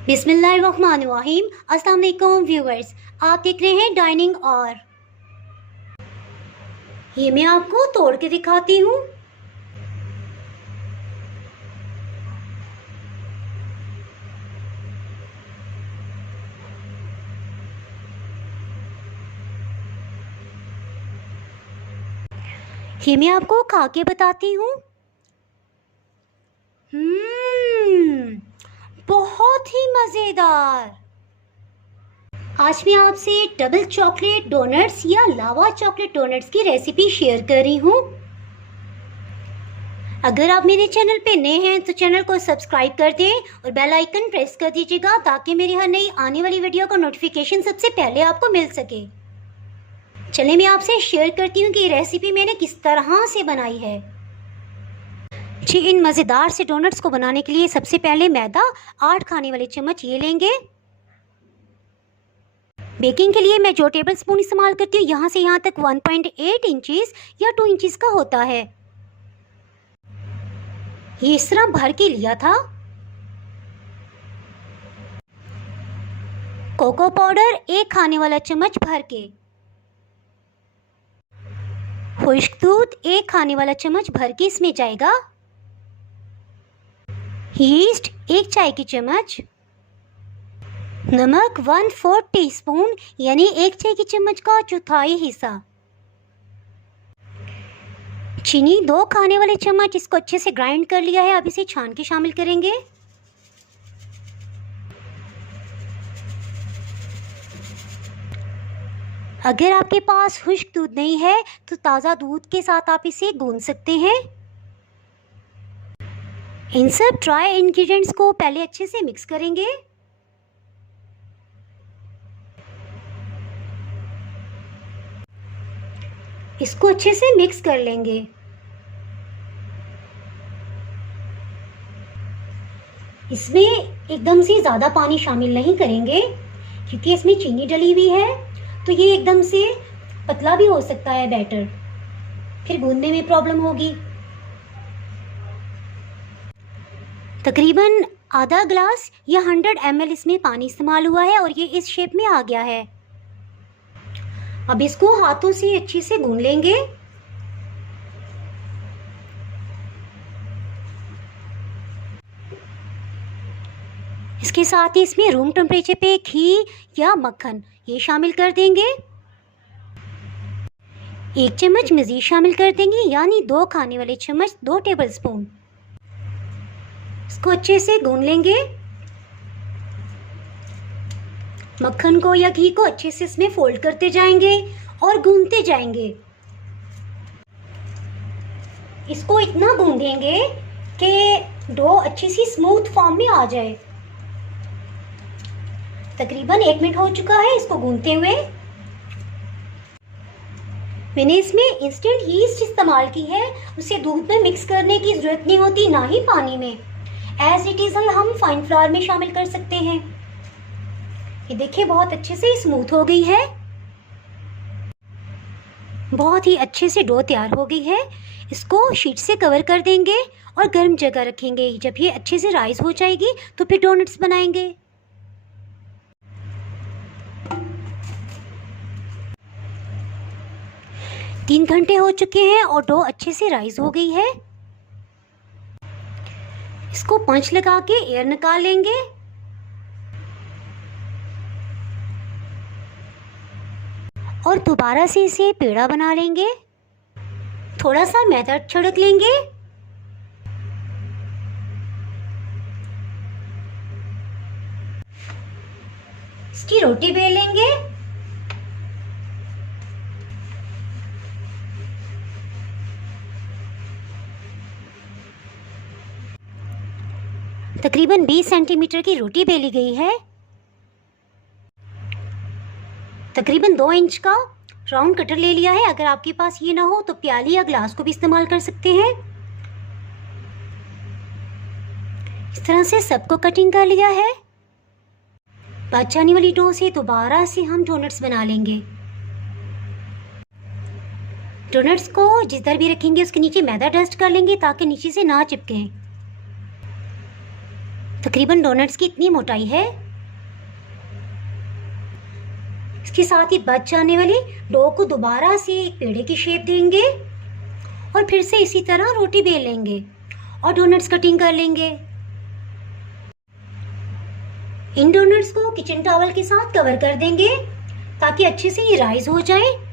बिस्मिल्लाहिर्रहमानिर्रहीम। अस्सलाम वालेकुम व्यूअर्स, आप देख रहे हैं डाइनिंग और ये मैं आपको तोड़ के दिखाती हूँ। ये मैं आपको खा के बताती हूँ। बहुत ही मज़ेदार। आज मैं आपसे डबल चॉकलेट डोनट्स या लावा चॉकलेट डोनट्स की रेसिपी शेयर कर रही हूँ। अगर आप मेरे चैनल पे नए हैं तो चैनल को सब्सक्राइब कर दें और बेल आइकन प्रेस कर दीजिएगा ताकि मेरी हर नई आने वाली वीडियो का नोटिफिकेशन सबसे पहले आपको मिल सके। चलिए मैं आपसे शेयर करती हूँ कि ये रेसिपी मैंने किस तरह से बनाई है। जी, इन मज़ेदार से डोनट्स को बनाने के लिए सबसे पहले मैदा 8 खाने वाले चम्मच ये लेंगे। बेकिंग के लिए मैं जो टेबल स्पून इस्तेमाल करती हूँ यहाँ से यहाँ तक 1.8 इंचेस या 2 इंचेस का होता है। ये इस तरह भर के लिया था। कोको पाउडर 1 खाने वाला चम्मच भर के, खुश्क दूध 1 खाने वाला चम्मच भर के इसमें जाएगा। यीस्ट 1 चाय की चम्मच, नमक 1/4 टीस्पून यानी 1 चाय की चम्मच का चौथाई हिस्सा, चीनी 2 खाने वाले चम्मच। इसको अच्छे से ग्राइंड कर लिया है, अब इसे छान के शामिल करेंगे। अगर आपके पास खुश्क दूध नहीं है तो ताज़ा दूध के साथ आप इसे गूंद सकते हैं। इन सब ड्राई इंग्रेडिएंट्स को पहले अच्छे से मिक्स करेंगे। इसको अच्छे से मिक्स कर लेंगे। इसमें एकदम से ज़्यादा पानी शामिल नहीं करेंगे क्योंकि इसमें चीनी डली हुई है, तो ये एकदम से पतला भी हो सकता है बैटर, फिर गूंदने में प्रॉब्लम होगी। तकरीबन आधा ग्लास या 100 ml इसमें पानी इस्तेमाल हुआ है और ये इस शेप में आ गया है। अब इसको हाथों से अच्छे से गूंद लेंगे। इसके साथ ही इसमें रूम टेम्परेचर पे घी या मक्खन ये शामिल कर देंगे। 1 चम्मच मज़ीद शामिल कर देंगे यानी 2 खाने वाले चम्मच 2 टेबल स्पून। इसको अच्छे से गूंद लेंगे। मक्खन को या घी को अच्छे से इसमें फोल्ड करते जाएंगे और गूंदते जाएंगे। इसको इतना गूंदेंगे कि डो अच्छी सी स्मूथ फॉर्म में आ जाए। तकरीबन 1 मिनट हो चुका है इसको गूंदते हुए। मैंने इसमें इंस्टेंट यीस्ट इस्तेमाल की है, उसे दूध में मिक्स करने की ज़रूरत नहीं होती, ना ही पानी में। एज इट इज़ हम फाइन फ्लावर में शामिल कर सकते हैं। ये देखिए बहुत अच्छे से स्मूथ हो गई है, बहुत ही अच्छे से डो तैयार हो गई है। इसको शीट से कवर कर देंगे और गर्म जगह रखेंगे। जब ये अच्छे से राइज हो जाएगी तो फिर डोनट्स बनाएंगे। तीन घंटे हो चुके हैं और डो अच्छे से राइज हो गई है। इसको पंच लगा के एयर निकाल लेंगे। और दोबारा से इसे पेड़ा बना लेंगे। थोड़ा सा मैदा छिड़क लेंगे। इसकी रोटी बेल लेंगे। तकरीबन 20 सेंटीमीटर की रोटी बेली गई है। तकरीबन 2 इंच का राउंड कटर ले लिया है। अगर आपके पास ये ना हो तो प्याली या ग्लास को भी इस्तेमाल कर सकते हैं। इस तरह से सबको कटिंग कर लिया है। बच जाने वाली डो से दोबारा से हम डोनट्स बना लेंगे। डोनट्स को जिधर भी रखेंगे उसके नीचे मैदा डस्ट कर लेंगे ताकि नीचे से ना चिपके। तकरीबन डोनट्स की इतनी मोटाई है। इसके साथ ही बच जाने वाली डो को दोबारा से एक पेड़े की शेप देंगे और फिर से इसी तरह रोटी बेल लेंगे और डोनट्स कटिंग कर लेंगे। इन डोनट्स को किचन टॉवल के साथ कवर कर देंगे ताकि अच्छे से ये राइज हो जाए।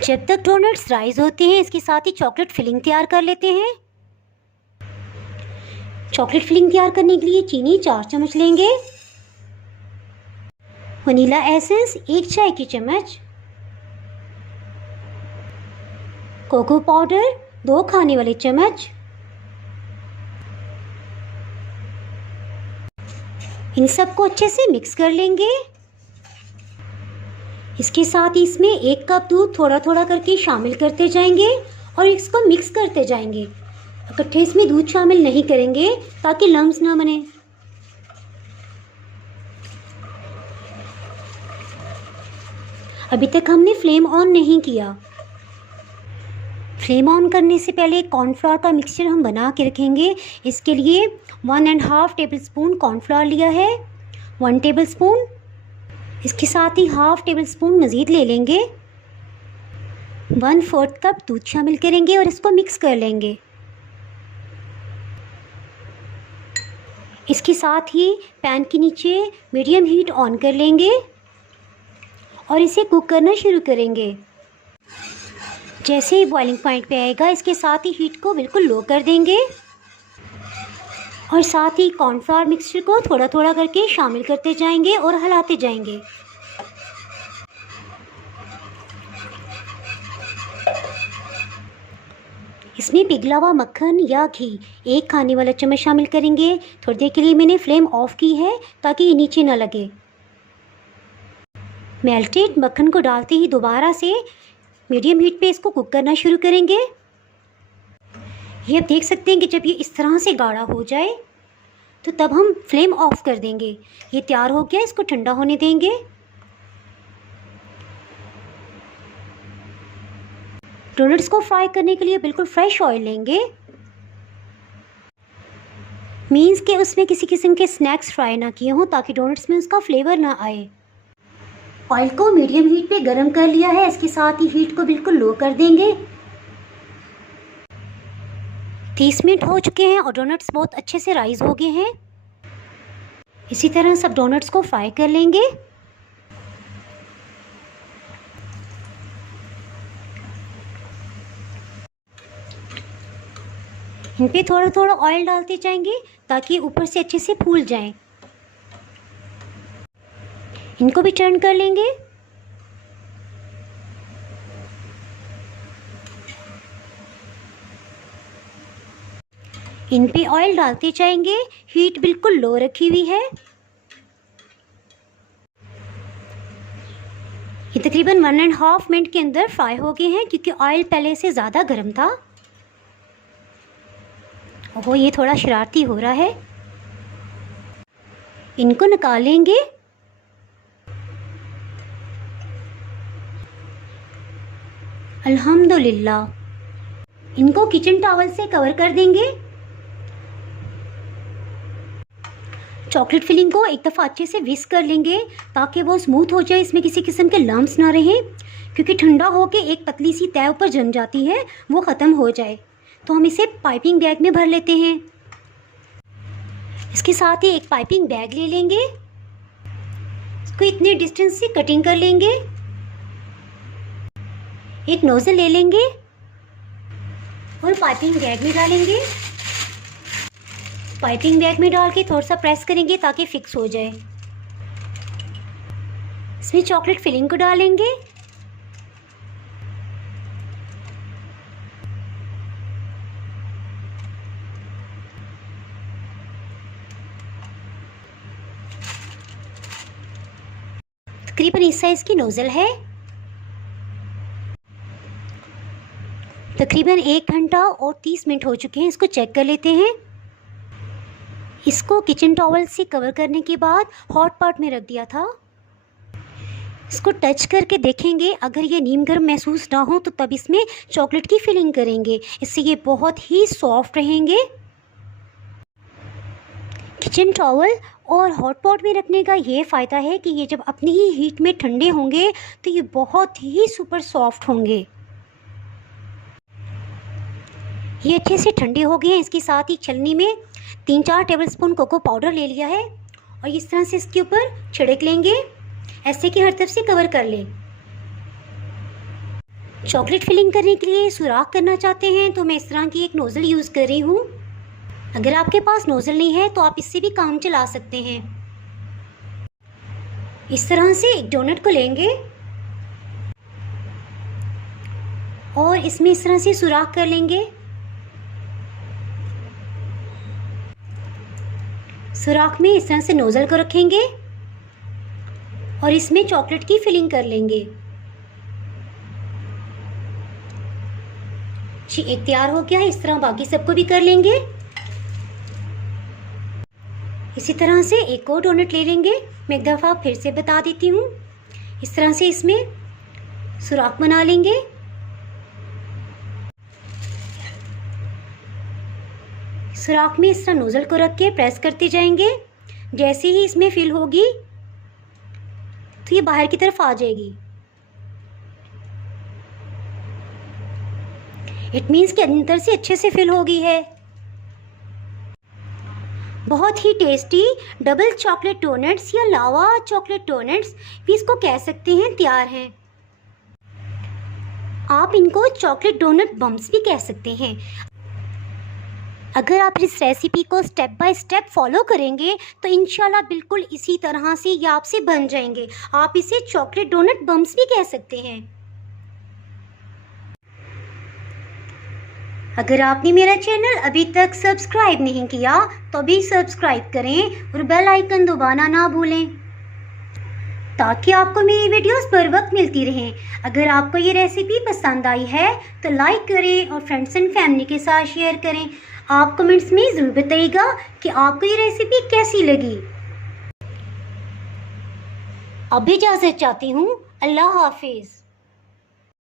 जब तक डोनट्स राइज होते हैं इसके साथ ही चॉकलेट फिलिंग तैयार कर लेते हैं। चॉकलेट फिलिंग तैयार करने के लिए चीनी 4 चम्मच लेंगे, वनीला एसेंस 1 चाय की चम्मच, कोको पाउडर 2 खाने वाले चम्मच। इन सबको अच्छे से मिक्स कर लेंगे। इसके साथ ही इसमें 1 कप दूध थोड़ा थोड़ा करके शामिल करते जाएंगे और इसको मिक्स करते जाएंगे। इकट्ठे इसमें दूध शामिल नहीं करेंगे ताकि लम्स ना बने। अभी तक हमने फ्लेम ऑन नहीं किया। फ्लेम ऑन करने से पहले कॉर्नफ्लोर का मिक्सचर हम बना के रखेंगे। इसके लिए 1.5 टेबलस्पून कॉर्नफ्लोर लिया है, 1 टेबलस्पून। इसके साथ ही 1/2 टेबलस्पून मज़ीद ले लेंगे। 1/4 कप दूध शामिल करेंगे और इसको मिक्स कर लेंगे। इसके साथ ही पैन के नीचे मीडियम हीट ऑन कर लेंगे और इसे कुक करना शुरू करेंगे। जैसे ही बॉइलिंग पॉइंट पे आएगा इसके साथ ही हीट को बिल्कुल लो कर देंगे और साथ ही कॉर्नफ्लोर मिक्सचर को थोड़ा थोड़ा करके शामिल करते जाएंगे और हिलाते जाएंगे। इसमें पिघला हुआ मक्खन या घी 1 खाने वाला चम्मच शामिल करेंगे। थोड़ी देर के लिए मैंने फ्लेम ऑफ की है ताकि ये नीचे ना लगे। मेल्टेड मक्खन को डालते ही दोबारा से मीडियम हीट पे इसको कुक करना शुरू करेंगे। ये आप देख सकते हैं कि जब ये इस तरह से गाढ़ा हो जाए तो तब हम फ्लेम ऑफ कर देंगे। ये तैयार हो गया, इसको ठंडा होने देंगे। डोनट्स को फ्राई करने के लिए बिल्कुल फ्रेश ऑयल लेंगे। मीन्स के उसमें किसी किस्म के स्नैक्स फ्राई ना किए हों ताकि डोनट्स में उसका फ्लेवर ना आए। ऑयल को मीडियम हीट पे गरम कर लिया है। इसके साथ ही हीट को बिल्कुल लो कर देंगे। 30 मिनट हो चुके हैं और डोनट्स बहुत अच्छे से राइज हो गए हैं। इसी तरह सब डोनट्स को फ्राई कर लेंगे। इन पे थोड़ा थोड़ा ऑयल डालते जाएंगे ताकि ऊपर से अच्छे से फूल जाएं। इनको भी टर्न कर लेंगे। इन पे ऑयल डालते जाएंगे। हीट बिल्कुल लो रखी हुई है। ये तकरीबन 1.5 मिनट के अंदर फ्राई हो गए हैं क्योंकि ऑयल पहले से ज़्यादा गर्म था। ओहो, ये थोड़ा शरारती हो रहा है। इनको निकालेंगे। अल्हम्दुलिल्लाह। इनको किचन टॉवल से कवर कर देंगे। चॉकलेट फिलिंग को एक दफ़ा अच्छे से विस्क कर लेंगे ताकि वो स्मूथ हो जाए, इसमें किसी किस्म के लम्स ना रहें, क्योंकि ठंडा होके एक पतली सी तय ऊपर जम जाती है, वो ख़त्म हो जाए। तो हम इसे पाइपिंग बैग में भर लेते हैं। इसके साथ ही एक पाइपिंग बैग ले लेंगे। इसको इतने डिस्टेंस से कटिंग कर लेंगे। एक नोज़ल ले लेंगे और पाइपिंग बैग में डालेंगे। पाइपिंग बैग में डाल के थोड़ा सा प्रेस करेंगे ताकि फिक्स हो जाए। इसमें चॉकलेट फिलिंग को डालेंगे। तकरीबन इस साइज़ की नोज़ल है। तकरीबन 1 घंटा और 30 मिनट हो चुके हैं। इसको चेक कर लेते हैं। इसको किचन टॉवल से कवर करने के बाद हॉट पॉट में रख दिया था। इसको टच करके देखेंगे, अगर ये नीम गर्म महसूस ना हो तो तब इसमें चॉकलेट की फिलिंग करेंगे। इससे ये बहुत ही सॉफ्ट रहेंगे। किचन टॉवल और हॉट पॉट में रखने का ये फ़ायदा है कि ये जब अपनी ही हीट में ठंडे होंगे तो ये बहुत ही सुपर सॉफ्ट होंगे। ये अच्छे से ठंडे हो गए हैं। इसके साथ ही छलनी में 3-4 टेबलस्पून कोको पाउडर ले लिया है और इस तरह से इसके ऊपर छिड़क लेंगे, ऐसे कि हर तरफ से कवर कर लें। चॉकलेट फिलिंग करने के लिए सुराख करना चाहते हैं तो मैं इस तरह की एक नोज़ल यूज़ कर रही हूँ। अगर आपके पास नोज़ल नहीं है तो आप इससे भी काम चला सकते हैं। इस तरह से एक डोनट को लेंगे और इसमें इस तरह से सुराख कर लेंगे। सुराख में इस तरह से नोज़ल को रखेंगे और इसमें चॉकलेट की फिलिंग कर लेंगे। जी, एक तैयार हो गया। इस तरह बाकी सबको भी कर लेंगे। इसी तरह से एक और डोनट ले लेंगे। मैं एक दफ़ा फिर से बता देती हूँ। इस तरह से इसमें सुराख बना लेंगे। सुराख में इस तरह नोज़ल को रख के प्रेस करते जाएंगे। जैसे ही इसमें फिल होगी तो ये बाहर की तरफ आ जाएगी। इट मीन्स कि अंदर से अच्छे से फिल हो गई है। बहुत ही टेस्टी डबल चॉकलेट डोनट्स या लावा चॉकलेट डोनट्स भी इसको कह सकते हैं, तैयार हैं। आप इनको चॉकलेट डोनट बम्स भी कह सकते हैं। अगर आप इस रेसिपी को स्टेप बाय स्टेप फॉलो करेंगे तो इंशाल्लाह बिल्कुल इसी तरह से ये आपसे बन जाएंगे। आप इसे चॉकलेट डोनट बम्स भी कह सकते हैं। अगर आपने मेरा चैनल अभी तक सब्सक्राइब नहीं किया तो अभी सब्सक्राइब करें और बेल आइकन दबाना ना भूलें ताकि आपको मेरी वीडियोस बर वक्त मिलती रहें। अगर आपको ये रेसिपी पसंद आई है तो लाइक करें और फ्रेंड्स एंड फैमिली के साथ शेयर करें। आप कमेंट्स में ज़रूर बताइएगा कि आपको ये रेसिपी कैसी लगी। अब इजाज़त चाहती हूँ। अल्लाह हाफिज़।